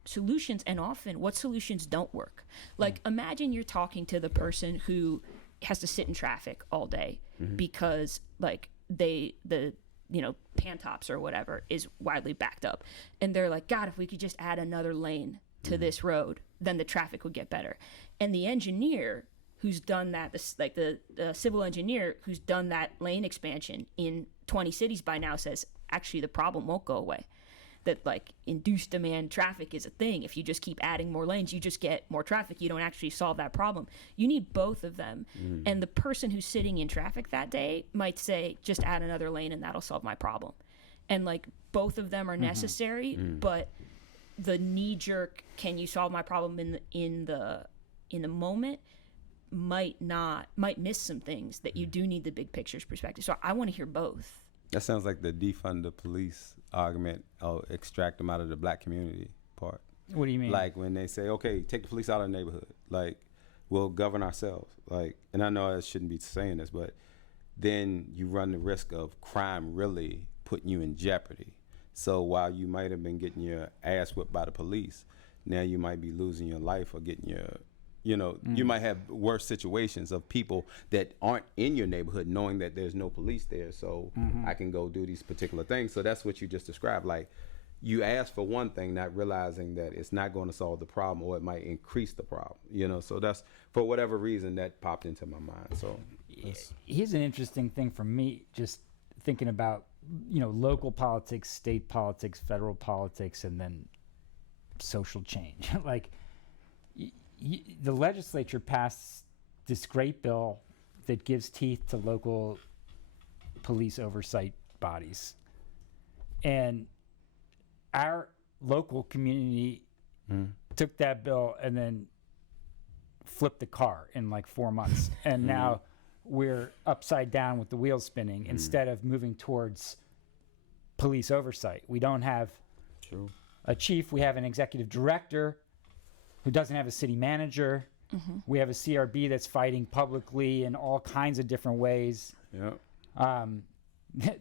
solutions, and often what solutions don't work. Like, imagine you're talking to the person who has to sit in traffic all day because like the Pantops or whatever is widely backed up, and they're like, God, if we could just add another lane to this road, then the traffic would get better. And the engineer who's done that, the civil engineer who's done that lane expansion in 20 cities by now, says actually the problem won't go away. That like induced demand traffic is a thing. If you just keep adding more lanes, you just get more traffic. You don't actually solve that problem. You need both of them. And the person who's sitting in traffic that day might say, just add another lane and that'll solve my problem. And like, both of them are necessary, but the knee jerk, can you solve my problem in the moment, might miss some things that you do need the big picture's perspective. So I want to hear both. That sounds like the defund the police argument. Extract them out of the black community part. What do you mean? Like, when they say, okay, take the police out of the neighborhood. Like, we'll govern ourselves. Like, and I know I shouldn't be saying this, but then you run the risk of crime really putting you in jeopardy. So while you might have been getting your ass whipped by the police, now you might be losing your life or getting your, you might have worse situations of people that aren't in your neighborhood knowing that there's no police there. So I can go do these particular things. So that's what you just described. Like, you ask for one thing, not realizing that it's not going to solve the problem, or it might increase the problem, so that's, for whatever reason, that popped into my mind. So here's an interesting thing for me, just thinking about, local politics, state politics, federal politics, and then social change. Like, the legislature passed this great bill that gives teeth to local police oversight bodies. And our local community took that bill and then flipped the car in like 4 months. And now we're upside down with the wheels spinning instead of moving towards police oversight. We don't have a chief. We have an executive director who doesn't have a city manager. We have a CRB that's fighting publicly in all kinds of different ways.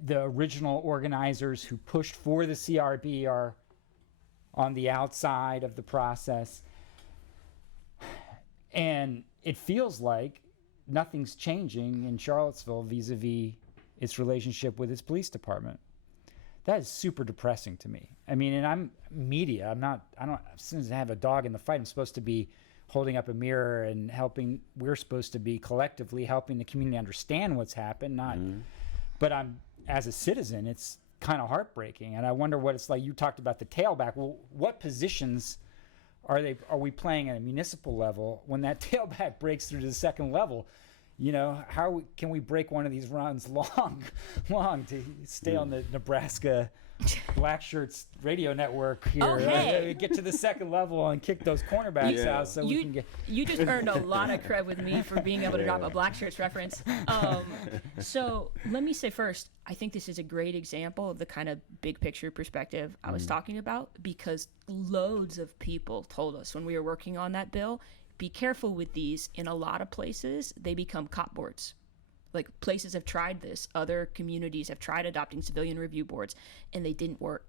the original organizers who pushed for the CRB are on the outside of the process. And it feels like nothing's changing in Charlottesville vis-a-vis its relationship with its police department. That is super depressing to me. I mean, and I'm media. Since I have a dog in the fight, I'm supposed to be holding up a mirror and helping. We're supposed to be collectively helping the community understand what's happened, not. But as a citizen, it's kind of heartbreaking. And I wonder what it's like. You talked about the tailback. Well, what positions are we playing at a municipal level when that tailback breaks through to the second level? You know, how can we break one of these runs long to stay on the Nebraska Black Shirts radio network here? Oh, hey. Get to the second level and kick those cornerbacks out so we can get... You just earned a lot of cred with me for being able to drop a Black Shirts reference. So let me say first, I think this is a great example of the kind of big picture perspective I was talking about, because loads of people told us when we were working on that bill, be careful with these. In a lot of places, they become cop boards. Like, places have tried this. Other communities have tried adopting civilian review boards, and they didn't work.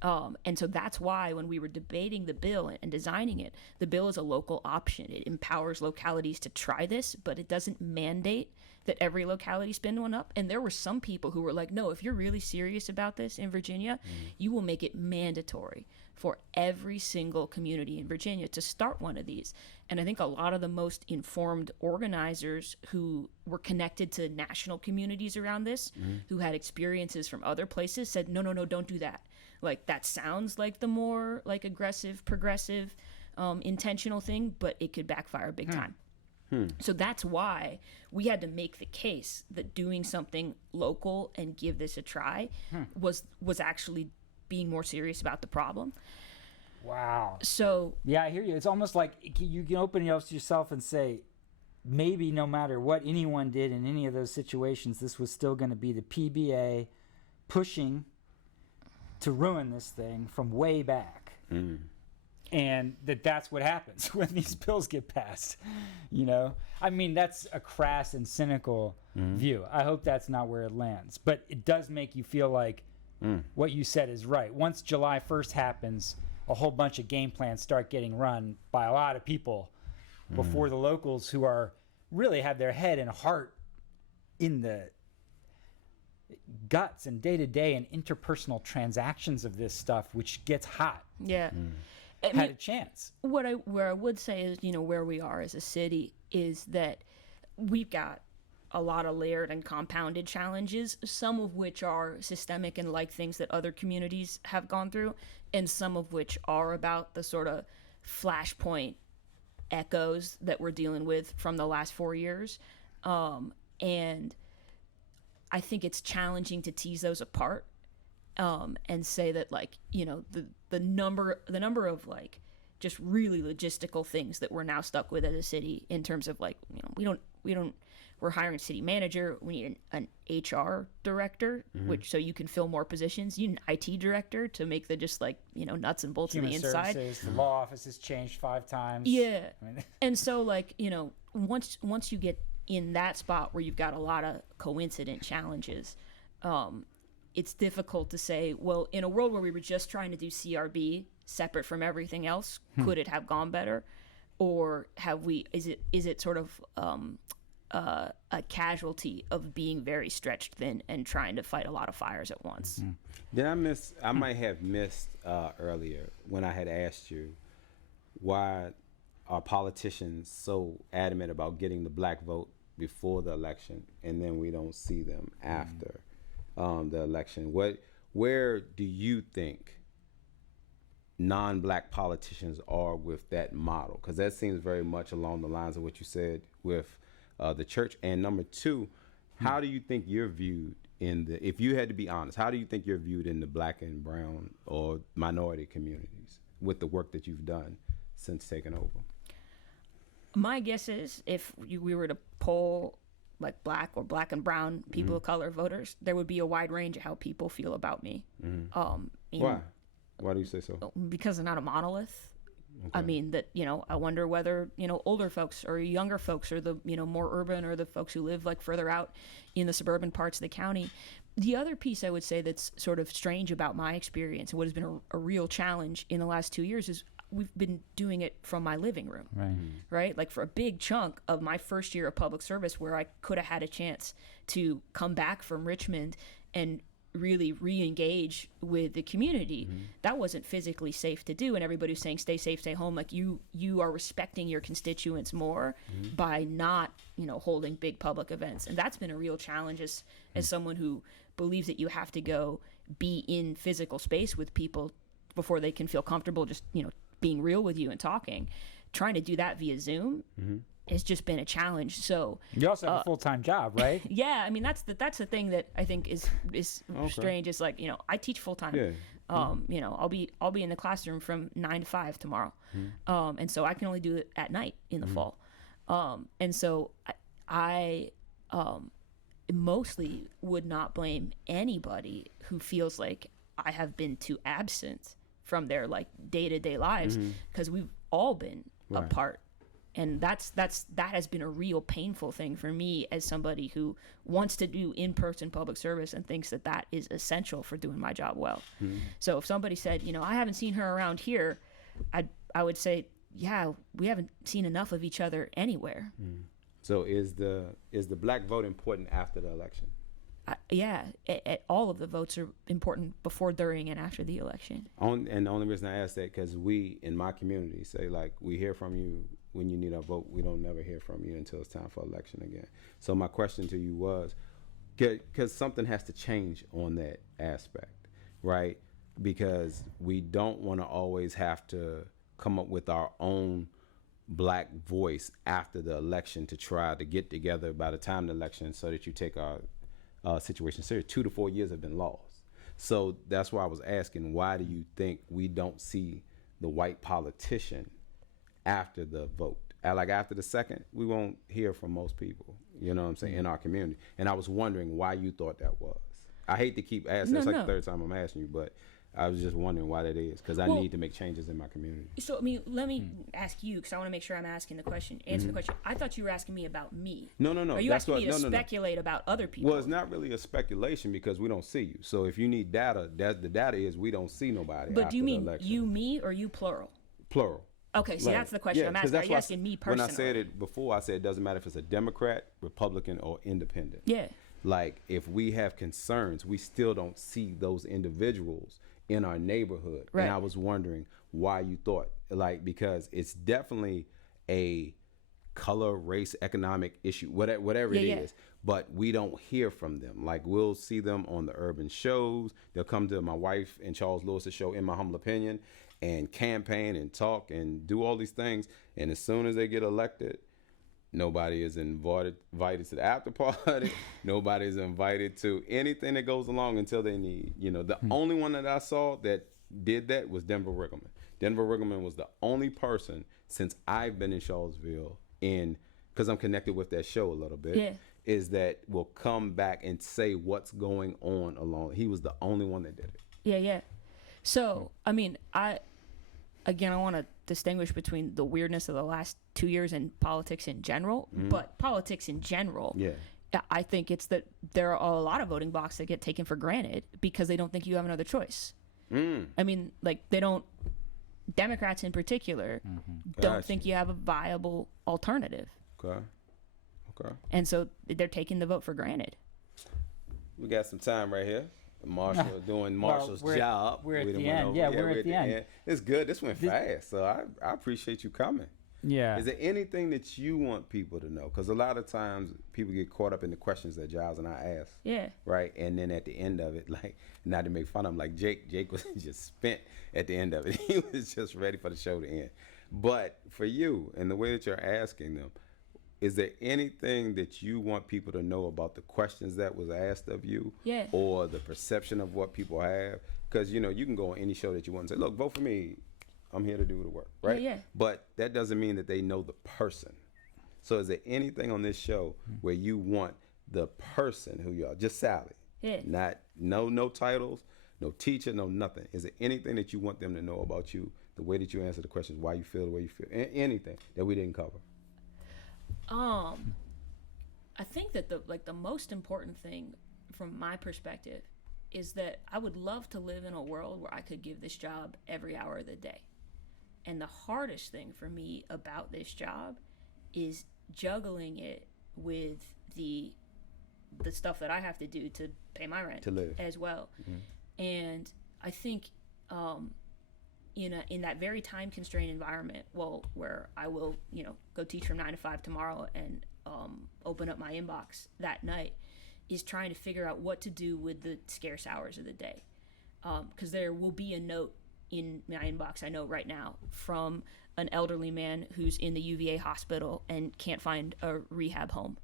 And so that's why when we were debating the bill and designing it, the bill is a local option. It empowers localities to try this, but it doesn't mandate that every locality spin one up. And there were some people who were like, no, if you're really serious about this in Virginia, you will make it mandatory for every single community in Virginia to start one of these. And I think a lot of the most informed organizers who were connected to national communities around this, who had experiences from other places, said, no, don't do that. Like, that sounds like the more like aggressive, progressive, intentional thing, but it could backfire big time. So that's why we had to make the case that doing something local and give this a try was actually being more serious about the problem. Wow. So yeah, I hear you. It's almost like you can open yourself and say, maybe no matter what anyone did in any of those situations, this was still going to be the PBA pushing to ruin this thing from way back. And that's what happens when these bills get passed. You know, I mean, that's a crass and cynical view. I hope that's not where it lands, but it does make you feel like what you said is right. Once July 1st happens, a whole bunch of game plans start getting run by a lot of people before the locals who are really have their head and heart in the guts and day-to-day and interpersonal transactions of this stuff, which gets hot. Yeah. Had a chance. Where I would say is, you know, where we are as a city is that we've got a lot of layered and compounded challenges, some of which are systemic and like things that other communities have gone through, and some of which are about the sort of flashpoint echoes that we're dealing with from the last 4 years. And I think it's challenging to tease those apart and say that, like, you know, the number of like just really logistical things that we're now stuck with as a city in terms of, like, you know, we're hiring a city manager. We need an HR director, which so you can fill more positions. You need an IT director to make the just, like, you know, nuts and bolts Human of the inside. Services, the law office has changed 5 times. Yeah. I mean, And so, like, you know, once you get in that spot where you've got a lot of coincident challenges, it's difficult to say, well, in a world where we were just trying to do CRB separate from everything else, could it have gone better? Or is it sort of a casualty of being very stretched thin and trying to fight a lot of fires at once? I might have missed earlier when I had asked you, why are politicians so adamant about getting the black vote before the election, and then we don't see them after the election? Where do you think non-black politicians are with that model? Because that seems very much along the lines of what you said with the church. And number 2, how do you think you're viewed if you had to be honest, how do you think you're viewed in the black and brown or minority communities with the work that you've done since taking over? My guess is if we were to poll like black or black and brown people of color voters, there would be a wide range of how people feel about me. Why? Why do you say so? Because they're not a monolith. Okay. I mean, that, you know, I wonder whether, you know, older folks or younger folks or the, you know, more urban or the folks who live like further out in the suburban parts of the county The other piece I would say that's sort of strange about my experience and what has been a real challenge in the last 2 years is we've been doing it from my living room, right? Like for a big chunk of my first year of public service where I could have had a chance to come back from Richmond and really re-engage with the community, that wasn't physically safe to do, and everybody was saying stay safe, stay home. Like you are respecting your constituents more by not, holding big public events, and that's been a real challenge as someone who believes that you have to go be in physical space with people before they can feel comfortable just being real with you and talking. Trying to do that via Zoom has just been a challenge. So you also have a full-time job, right? Yeah, I mean that's the thing that I think is strange. It's like I teach full-time. Yeah. I'll be in the classroom from 9 to 5 tomorrow, and so I can only do it at night in the fall. And so I mostly would not blame anybody who feels like I have been too absent from their like day-to-day lives, because we've all been apart. And that has been a real painful thing for me as somebody who wants to do in-person public service and thinks that is essential for doing my job well. So if somebody said, I haven't seen her around here, I would say, yeah, we haven't seen enough of each other anywhere. So is the black vote important after the election? All of the votes are important before, during, and after the election. And the only reason I ask that because we in my community say like we hear from you when you need our vote. We don't never hear from you until it's time for election again. So my question to you was, because something has to change on that aspect, right? Because we don't want to always have to come up with our own black voice after the election to try to get together by the time of the election so that you take our situation serious. 2 to 4 years have been lost. So that's why I was asking, why do you think we don't see the white politician after the vote? Like after the second, we won't hear from most people, you know what I'm saying, in our community. And I was wondering why you thought that was. I hate to keep asking. It's like the third time I'm asking you, but I was just wondering why that is, because I need to make changes in my community. So, I mean, let me ask you, because I want to make sure I'm asking the question, answer the question. I thought you were asking me about me. No. Are you asking me to speculate about other people? Well, it's not really a speculation because we don't see you. So if you need data, the data is we don't see nobody. But do you mean you, me, or you plural? Plural. Okay, so that's the question I'm asking. Are you asking me personally? When I said it before, I said it doesn't matter if it's a Democrat, Republican, or independent. Yeah. Like, if we have concerns, we still don't see those individuals in our neighborhood. Right. And I was wondering why you thought, like, because it's definitely a color, race, economic issue, whatever it is, but we don't hear from them. Like, we'll see them on the urban shows. They'll come to my wife and Charles Lewis's show, In My Humble Opinion, and campaign and talk and do all these things. And as soon as they get elected, nobody is invited to the after party. Nobody is invited to anything that goes along until they need. The only one that I saw that did that was Denver Riggleman. Denver Riggleman was the only person since I've been in Charlottesville, because I'm connected with that show a little bit, is that will come back and say what's going on along. He was the only one that did it. Yeah. So, I mean, I want to distinguish between the weirdness of the last 2 years and politics in general, but politics in general, I think it's that there are a lot of voting blocks that get taken for granted because they don't think you have another choice. I mean, like, Democrats in particular don't think you have a viable alternative. Okay. And so they're taking the vote for granted. We got some time right here. Marshall doing Marshall's job. We're at the end. Yeah, we're at the end. It's good. This went fast, so I appreciate you coming. Yeah. Is there anything that you want people to know? Because a lot of times people get caught up in the questions that Giles and I ask. Yeah. Right, and then at the end of it, like, not to make fun of him, like Jake was just spent at the end of it. He was just ready for the show to end. But for you and the way that you're asking them, is there anything that you want people to know about the questions that was asked of you? Yeah. Or the perception of what people have? Because, you can go on any show that you want and say, look, vote for me. I'm here to do the work, right? Yeah. But that doesn't mean that they know the person. So is there anything on this show where you want the person who you are, just Sally? Yeah. No titles, no teacher, no nothing. Is there anything that you want them to know about you, the way that you answer the questions, why you feel the way you feel, anything that we didn't cover? I think that the most important thing from my perspective, is that I would love to live in a world where I could give this job every hour of the day. And the hardest thing for me about this job is juggling it with the stuff that I have to do to pay my rent to live as well. And I think in that very time constrained environment, where I will go teach from 9 to 5 tomorrow and open up my inbox that night, is trying to figure out what to do with the scarce hours of the day, because there will be a note in my inbox, I know right now, from an elderly man who's in the UVA hospital and can't find a rehab home.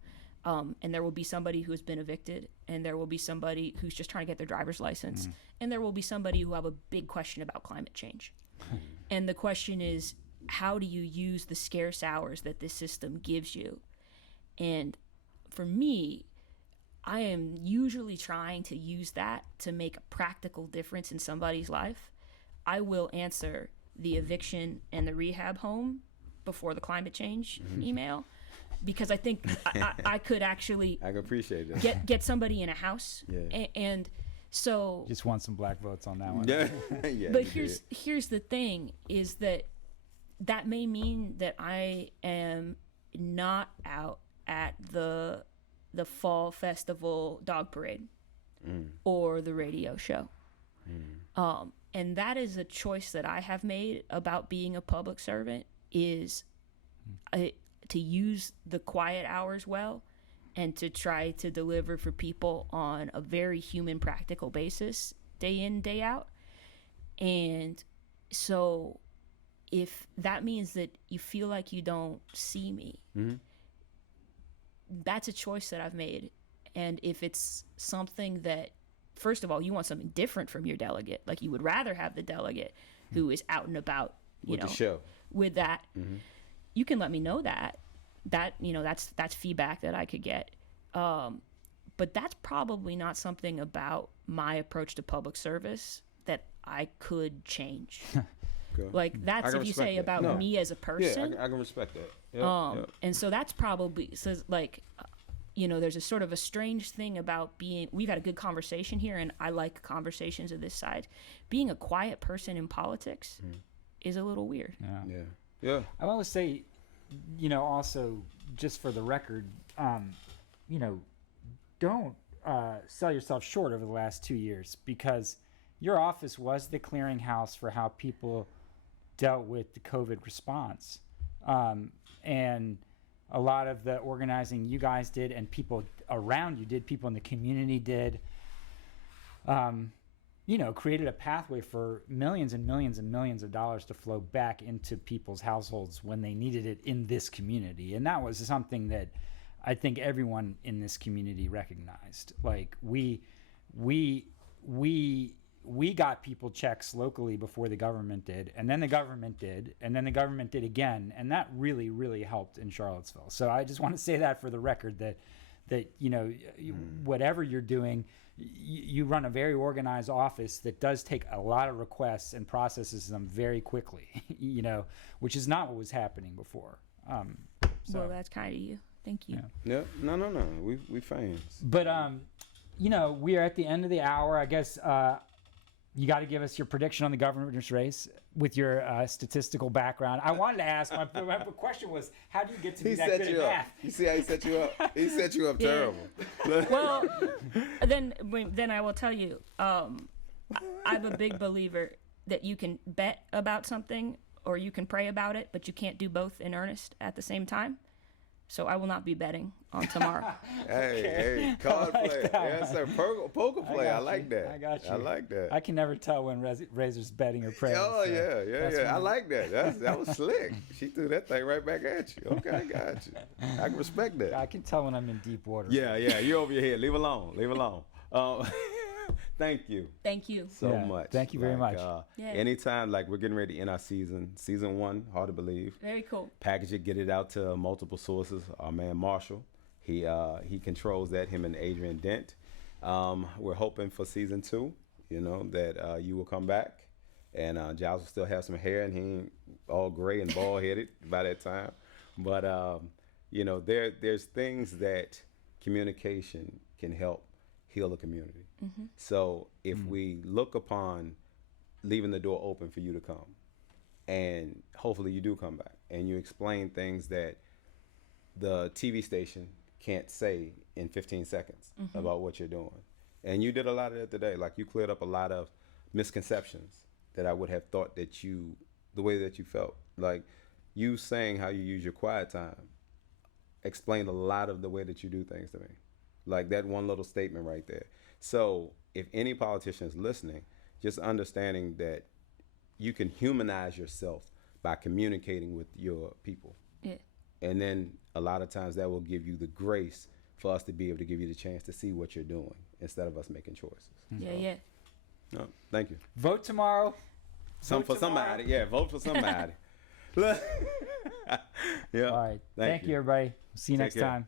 And there will be somebody who has been evicted, and there will be somebody who's just trying to get their driver's license, and there will be somebody who have a big question about climate change. And the question is, how do you use the scarce hours that this system gives you? And for me, I am usually trying to use that to make a practical difference in somebody's life. I will answer the eviction and the rehab home before the climate change email, because I think I could actually I can appreciate that. get somebody in a house. Yeah. And so Just want some black votes on that one. Yeah. Yeah, but here's the thing, is that may mean that I am not out at the fall festival dog parade or the radio show. And that is a choice that I have made about being a public servant, is to use the quiet hours well, and to try to deliver for people on a very human, practical basis, day in, day out. And so if that means that you feel like you don't see me, that's a choice that I've made. And if it's something that, first of all, you want something different from your delegate, like you would rather have the delegate who is out and about, with the show, with that, you can let me know that that's feedback that I could get. But that's probably not something about my approach to public service that I could change. Like, that's if you say that about me as a person. Yeah, I can respect that. Yep. And so that's probably, so like, there's a sort of a strange thing about we've had a good conversation here, and I like conversations of this side. Being a quiet person in politics is a little weird. Yeah. I always say, also, just for the record, don't sell yourself short over the last 2 years, because your office was the clearinghouse for how people dealt with the COVID response. And a lot of the organizing you guys did, and people around you did, people in the community did, created a pathway for millions and millions and millions of dollars to flow back into people's households when they needed it in this community. And that was something that I think everyone in this community recognized. Like, we got people checks locally before the government did, and then the government did, and then the government did again, and that really, really helped in Charlottesville. So I just want to say that for the record, that whatever you're doing, you run a very organized office that does take a lot of requests and processes them very quickly, which is not what was happening before. Well, that's kind of you. Thank you. Yeah. No. We fans. But we are at the end of the hour. I guess you got to give us your prediction on the governor's race with your statistical background. I wanted to ask, my question was, how do you get to be that good at math? You see how he set you up? He set you up terrible. Well, then I will tell you, I'm a big believer that you can bet about something or you can pray about it, but you can't do both in earnest at the same time. So I will not be betting on tomorrow. Hey, card play. Yes, sir. Poker play. I like that. I got you. I like that. I can never tell when Razor's betting or praying. Oh, so yeah. I like that. That was slick. She threw that thing right back at you. Okay, I got you. I can respect that. I can tell when I'm in deep water. Yeah. You're over your head. Leave alone. Thank you. Thank you so much. Thank you very much. Anytime, we're getting ready to end our season 1, hard to believe. Very cool. Package it, get it out to multiple sources. Our man Marshall, he controls that, him and Adrian Dent. We're hoping for season 2, that you will come back, and Giles will still have some hair, and he ain't all gray and bald headed by that time. But there's things that communication can help heal the community. So if we look upon leaving the door open for you to come, and hopefully you do come back and you explain things that the TV station can't say in 15 seconds about what you're doing. And you did a lot of that today. Like, you cleared up a lot of misconceptions that I would have thought that the way that you felt. Like, you saying how you use your quiet time explained a lot of the way that you do things to me. Like that one little statement right there. So if any politician is listening, just understanding that you can humanize yourself by communicating with your people. Yeah. And then a lot of times that will give you the grace for us to be able to give you the chance to see what you're doing instead of us making choices. Yeah. No, thank you. Vote tomorrow. Vote for somebody. Yeah, vote for somebody. Yeah. All right. Thank you, everybody. See you next time.